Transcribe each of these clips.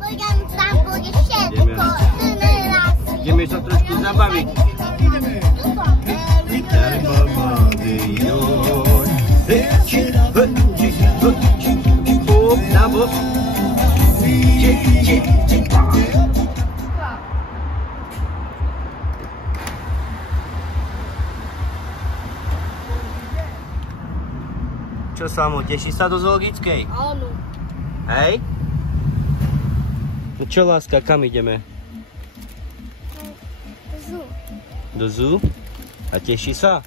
Budem tam bude všetko. Ideme sa trošku zabaviť. Na bok. Čo Samo, teší sa do zoologickej? Áno. Hej? No čo láska, kam ideme? Zoo. Do zoo? A teší sa?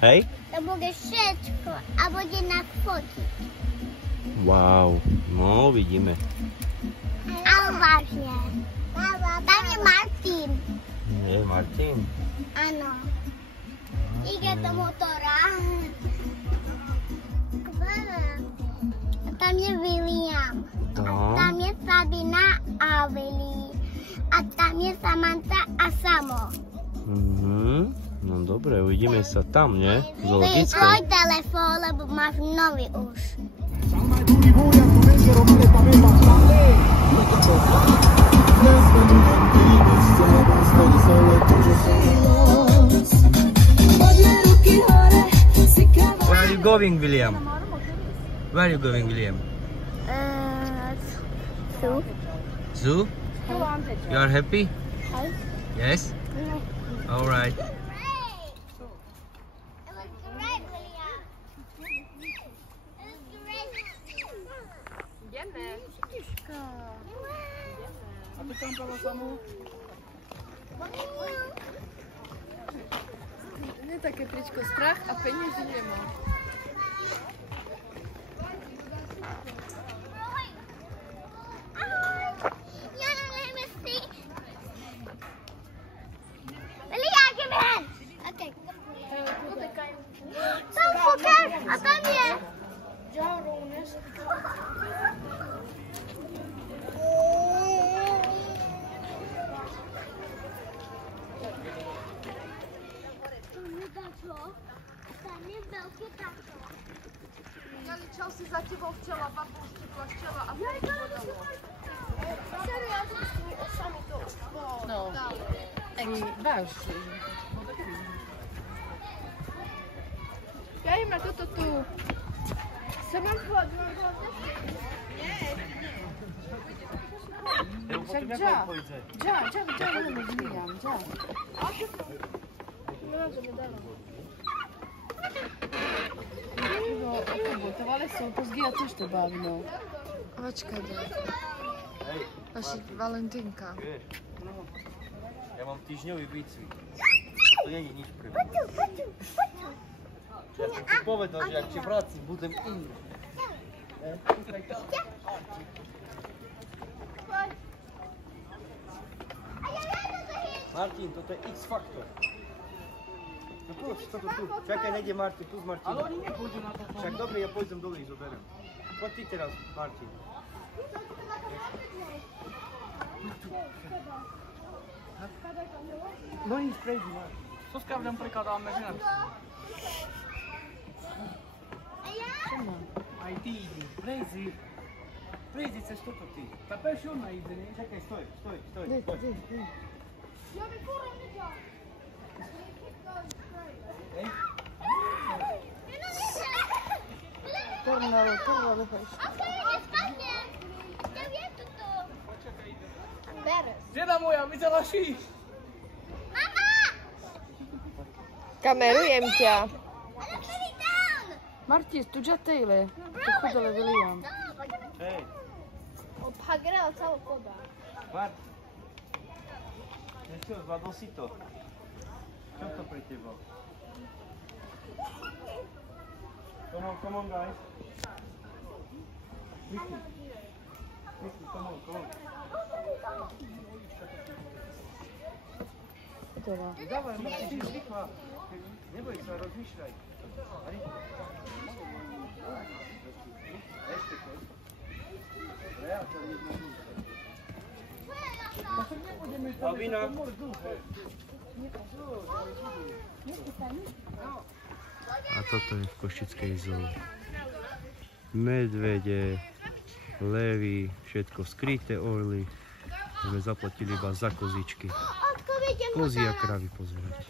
Hej? To bude všetko a bude na fotiť. Wow, no vidíme. Ale vážne. Tam je Martin. Nie, Martin. Áno. Ide do motora. A tam je William. No. A tam je Sabina a Willy. A tam je Samantha a Samo. No dobre, uvidíme sa tam, nie? V To je zoologickej. tvoj telefón, lebo máš nový už. Where are you going, William? Where are you going, William? Zoo. Zoo? You are happy? Hey. Yes? All right. It was great, William. It was great. Ideme. A ty tam Paula Samu? Nie také tričko, strach a peniazy nemám. William, give me hand. Okay. Some fucker. A tam je. Čo si za tebou chcela, babušky plaštela a ja podalo. No, váš. Ja ima toto tu. Samo vod. Však dža. Dža, budeme zmijam, dža. Ale som pozgývať tiež to baví, no. Počkaj, vaši Valentínka. Ja mám týždňový výcvik. To nie je nič pre mňa. Ja som ti povedal, že ak ti práci budem iný. Martin, toto je X-faktor. No poď, toto tu. Čakaj, nejde Martin, tu z Martina. Ale oni nepôjdu na to. Však dobre, ja pôjdem dole, ich zoberiem. Poď ty teraz, Martin. No nic crazy, no. Co sprawdzam, prekladáme, že nám. Čo mám? Aj ty ide. Crazy. Crazy cez toto ty. Tá perši ona ide, nie? Čakaj, stoj. Ja mi furą nie działa. Tornado, chodź. Okej, nie spadnie. Ja wiem to. Beres. Žena moja, videla si? Mama! Kamerujem ťa. Ale put it down. Martis, tu džatejle. To chodele William. Hej, Opagrał całą wodę. Martin. Čo, zvládol si to? Čo to pre teba? Come on guys. Vicky, come on. Dawaj, Martin, rýchla. Neboj sa, rozmýšľaj. Albina. A toto je v Košickej zoo. Medvede, levy, všetko skryté orly. Sme zaplatili iba za kozičky. Kozy a kravy pozerať.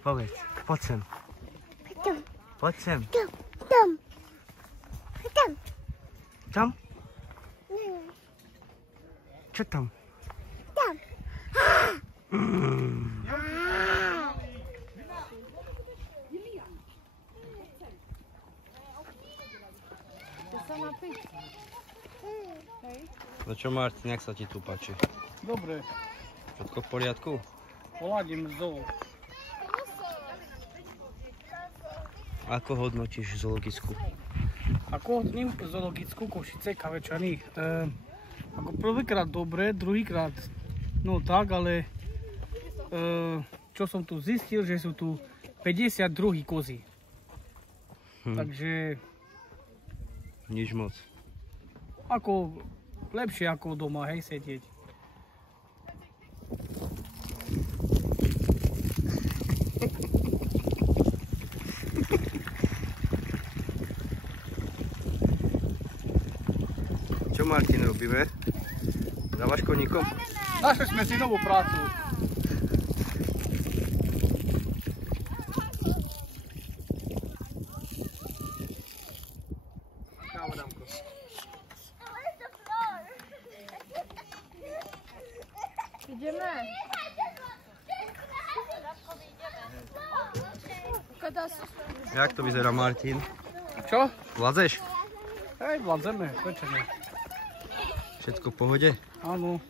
Povedz, poď sem. Poď sem. Tam? Čo tam? No čo, Martin, jak sa ti tu páči? Dobre, Všetko v poriadku? poladím z dolu. Ako hodnotíš zoologickú? Ako hodním zoologickú Košice Kavečany? Ako prvýkrát dobre, druhýkrát no tak, ale čo som tu zistil, že sú tu 52 kozy. Takže Nič moc. ako lepšie ako doma, hej, sedieť. Čo, Martin, robíme? Dávaš koníkom? Našli sme si novú prácu. Kámo, Damko. Ideme. Jak to vyzerá, Martin? Čo? Vládzeš? Hej, vládzeme, prečo nie? Všetko v pohode? Áno,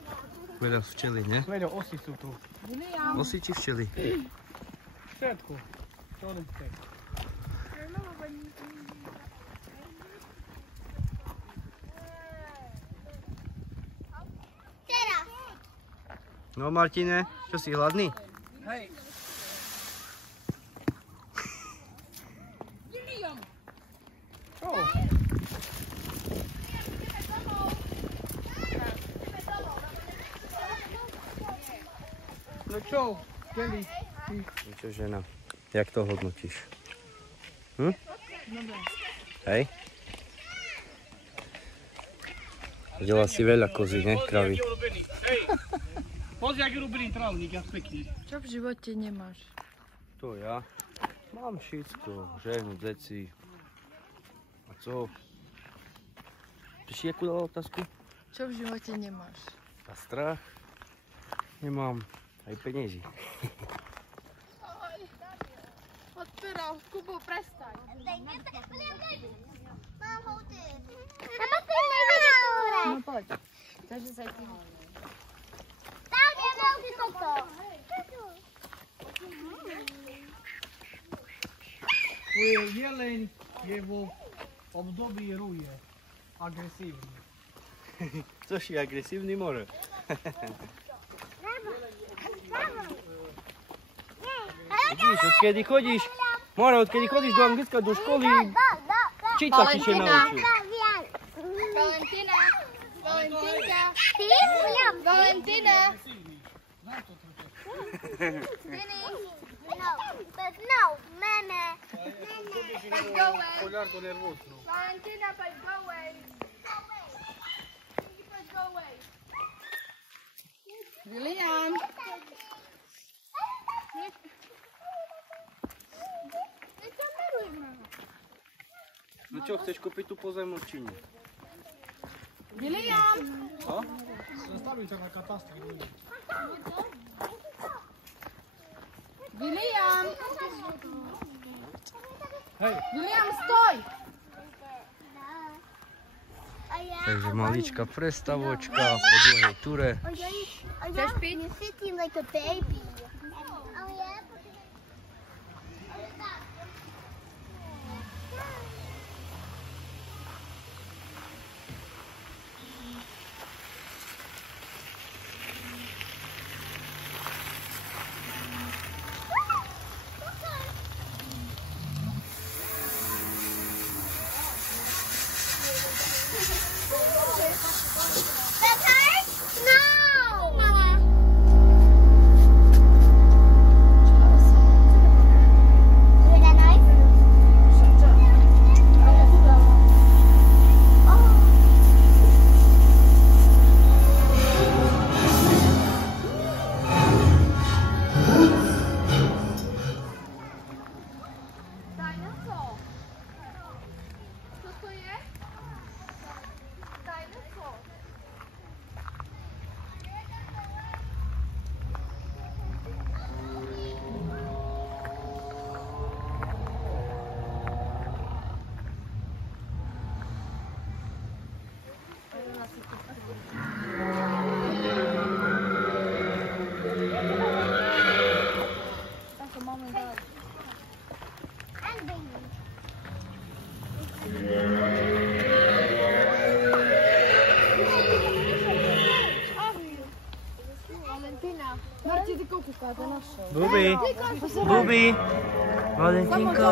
Veľa včely, ne? veď osy sú tu. Osy či včely? Všetko. Čo len chce. No, Martine, čo si hladný? Hej. Čo? No čo? Kelly, ty. Čo, žena? Jak to hodnotíš? Hej? Videla si veľa kozy, ne? Kravy. Hej. Pozri, jak je robený trávnik, jak pekný. Čo v živote nemáš? To ja? Mám všetko. Ženu, deci. A co? Ty si jakú dala otázku? Čo v živote nemáš? A strach? Nemám. Aj peniazy. Odpíral, Kubo, prestaň. No poď. Takže sa ti... Jeleň je vo období ruje. Agresívny. Což je agresívny more. Vidíš, odkedy chodíš? More, odkedy chodíš do Anglicka, do školy, čítať si sa naučil. Valentina. Valentinka. Ty? William. Valentina. No, but no, meme. Let's go away. Poľarko nervózno. Valentina, let's go away. Let's go away. William. No čo, chceš kúpiť tú pozemnú či nie? William. Co? Zastavím ťa na katastri. William. Hej. William, stoj. Takže maličká prestavočka po dlhej ture. Chceš piť? You're sitting like a baby. Oh yeah? Valentina. Marti, ty koukej, to našel. Bubi. Bubi. Valentinko.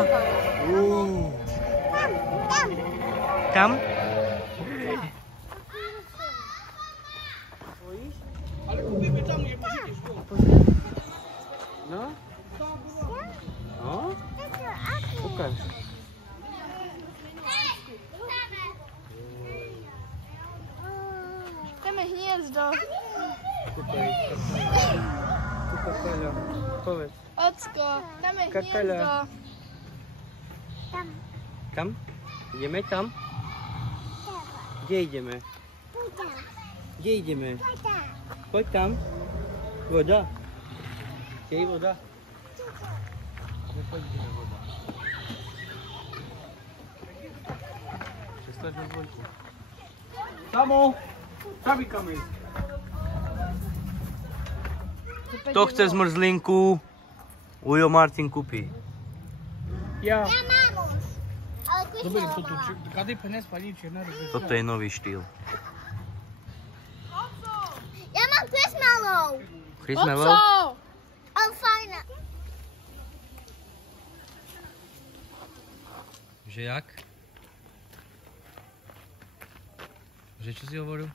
Tam? Ale kupimy tam, nie pojedziesz. No? No? Ukaż. Chcemy gniezdo. Tutaj. Tu kakela. Powiedz. Ocko, chcemy Kakela. gniezdo. Tam? Idziemy tam? Gdzie idziemy? Gdzie idziemy? Chodź tam. Woda. Gdzie jest woda? Nie chodź, gdzie jest woda. Przestań na wodzie. Samo, zamykamy. Kto chce zmrzlinku? Ujo Martin kupi. Ja. Ja mamuś. Ale Dobre, to tu, Christopher. kady penes pani černá ryby. Toto je nový štýl. Ja mám Christmallow. Christmellow? Oco! Ale fajná. Že jak? Že čo si hovoril?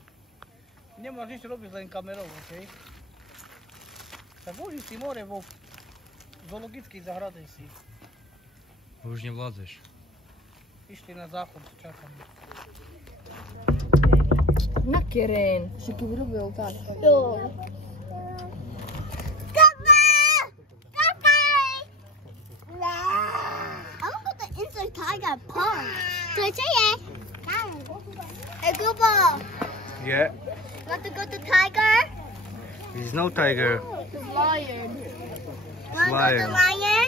Nemáš nič robiť, len kamerou, okej? Tak môžeš si more vo zoologickej zahrade si. Už nevládzeš. Išli na záchod, čakám. Na keren. Šiky vyrobil tak. Jo. Cover! Cover! I want to go to Inside Tiger Park. So I say it. Hey, Google. Yeah. Want to go to Tiger? He's no tiger. Lion. Want to go to Lion. Lion?